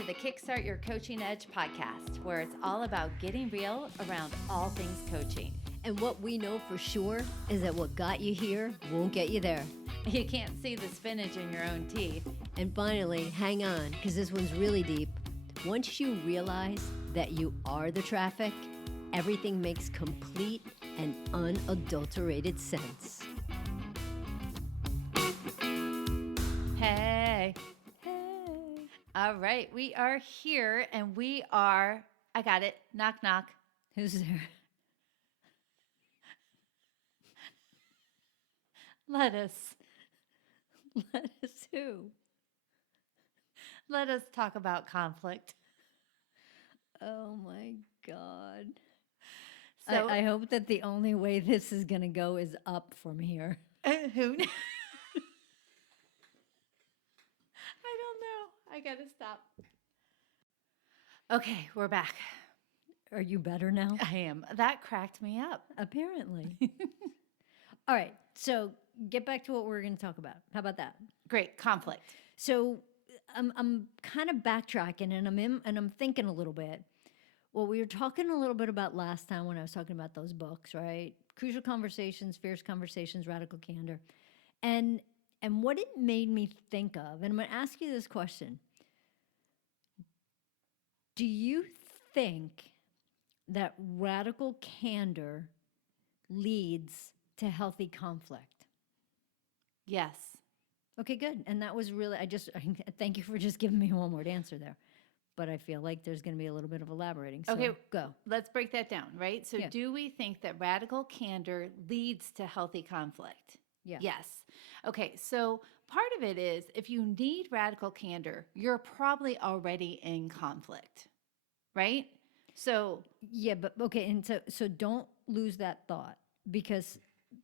to the Kickstart Your Coaching Edge podcast, where it's all about getting real around all things coaching. And what we know for sure is that what got you here won't get you there. You can't see the spinach in your own teeth. And finally, hang on, because this one's really deep. Once you realize that you are the traffic, everything makes complete and unadulterated sense. Hey. All right, we are here and we are, I got it, knock, knock. Who's there? Let us who? Let us talk about conflict. Oh my God. So I hope that the only way this is going to go is up from here. Who knows? I don't know. I gotta stop. Okay, we're back. Are you better now? I am. That cracked me up. Apparently. All right. So get back to what we're going to talk about. How about that? Great. Conflict. So I'm kind of backtracking and I'm thinking a little bit. Well, we were talking a little bit about last time when I was talking about those books, right? Crucial Conversations, Fierce Conversations, Radical Candor. And what it made me think of, and I'm going to ask you this question. Do you think that radical candor leads to healthy conflict? Yes. Okay, good. And that was really, thank you for just giving me one word answer there. But I feel like there's going to be a little bit of elaborating. So okay, go. Let's break that down, right? So Yeah. Do we think that radical candor leads to healthy conflict? Yeah. Yes. Okay, so part of it is if you need radical candor, you're probably already in conflict, right? So yeah, but okay, and so don't lose that thought, because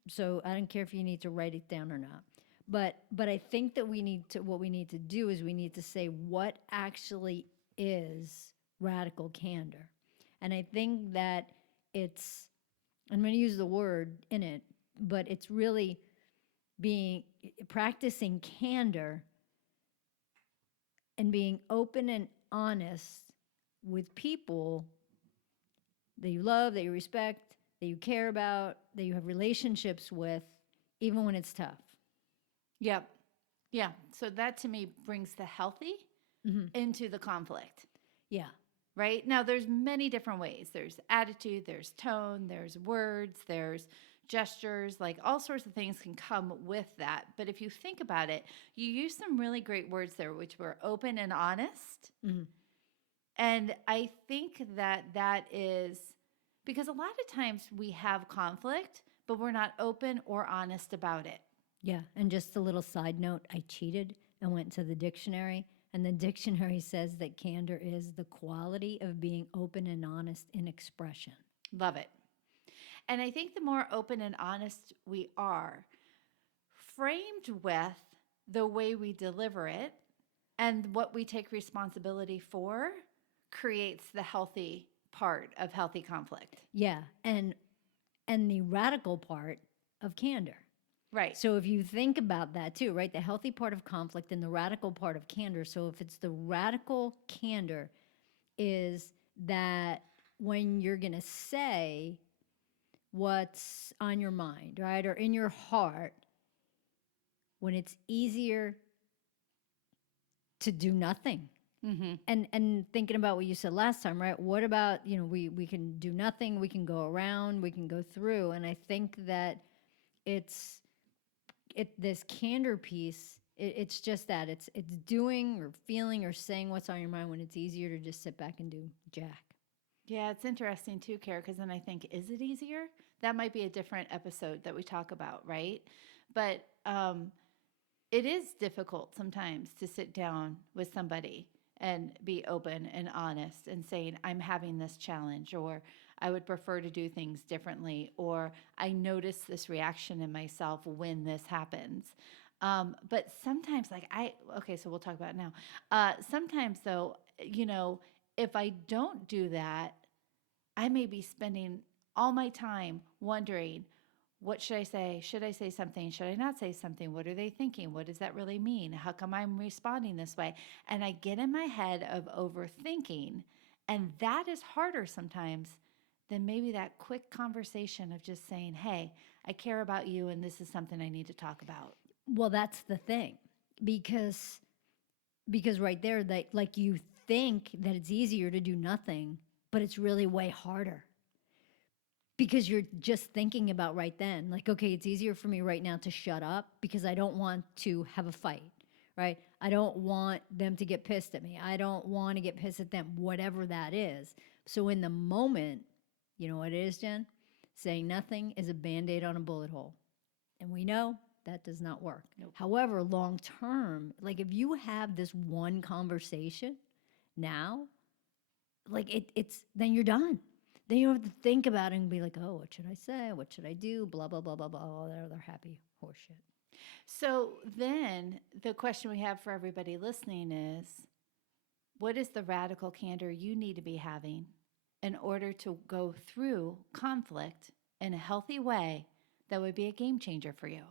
so I don't care if you need to write it down or not. But I think that what we need to do is we need to say what actually is radical candor. And I think that I'm going to use the word in it, but it's really practicing candor and being open and honest with people that you love, that you respect, that you care about, that you have relationships with, even when it's tough. Yep. Yeah. So that to me brings the healthy into the conflict. Yeah. Right? Now, there's many different ways. There's attitude, there's tone, there's words, there's gestures, like all sorts of things can come with that. But if you think about it, you use some really great words there, which were open and honest. Mm-hmm. And I think that is because a lot of times we have conflict, but we're not open or honest about it. Yeah. And just a little side note, I cheated and went to the dictionary. And the dictionary says that candor is the quality of being open and honest in expression. Love it. And I think the more open and honest we are, framed with the way we deliver it and what we take responsibility for, creates the healthy part of healthy conflict. Yeah. And the radical part of candor. Right. So if you think about that too, right? The healthy part of conflict and the radical part of candor. So if it's the radical candor is that when you're going to say what's on your mind, right? Or in your heart, when it's easier to do nothing. Mm-hmm. And thinking about what you said last time, right? What about, we can do nothing, we can go around, we can go through. And I think that this candor piece, it's just that it's doing or feeling or saying what's on your mind when it's easier to just sit back and do jack. Yeah, it's interesting too, Kara, because then I think, is it easier? That might be a different episode that we talk about, right? But it is difficult sometimes to sit down with somebody and be open and honest and saying, I'm having this challenge, or I would prefer to do things differently, or I notice this reaction in myself when this happens. But sometimes so we'll talk about it now. Sometimes though, if I don't do that, I may be spending all my time wondering, what should I say? Should I say something? Should I not say something? What are they thinking? What does that really mean? How come I'm responding this way? And I get in my head of overthinking. And that is harder sometimes than maybe that quick conversation of just saying, hey, I care about you and this is something I need to talk about. Well, that's the thing, because right there, that like you think that it's easier to do nothing, but it's really way harder because you're just thinking about right then, like, okay, it's easier for me right now to shut up because I don't want to have a fight, right? I don't want them to get pissed at me. I don't want to get pissed at them, whatever that is. So in the moment, you know what it is, Jen? Saying nothing is a Band-Aid on a bullet hole. And we know that does not work. Nope. However, long term, like if you have this one conversation now, like it's then you're done. Then you don't have to think about it and be like, oh, what should I say? What should I do? Blah, blah, blah, blah, blah, all that other happy horseshit. So then the question we have for everybody listening is, what is the radical candor you need to be having in order to go through conflict in a healthy way that would be a game changer for you?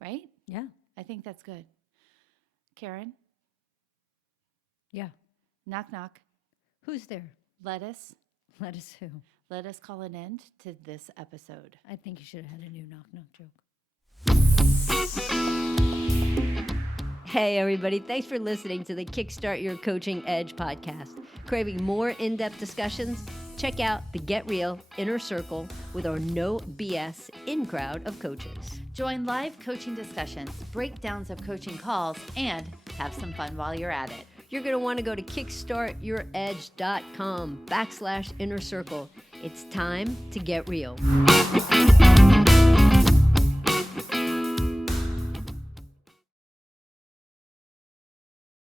Right? Yeah. I think that's good. Karen, Yeah. knock, knock. Who's there? Let us Who? call an end to this episode. I think you should have had a new knock knock joke. Hey, everybody. Thanks for listening to the Kickstart Your Coaching Edge podcast. Craving more in-depth discussions? Check out the Get Real Inner Circle with our no BS in-crowd of coaches. Join live coaching discussions, breakdowns of coaching calls, and have some fun while you're at it. You're going to want to go to kickstartyouredge.com/inner circle. It's time to get real.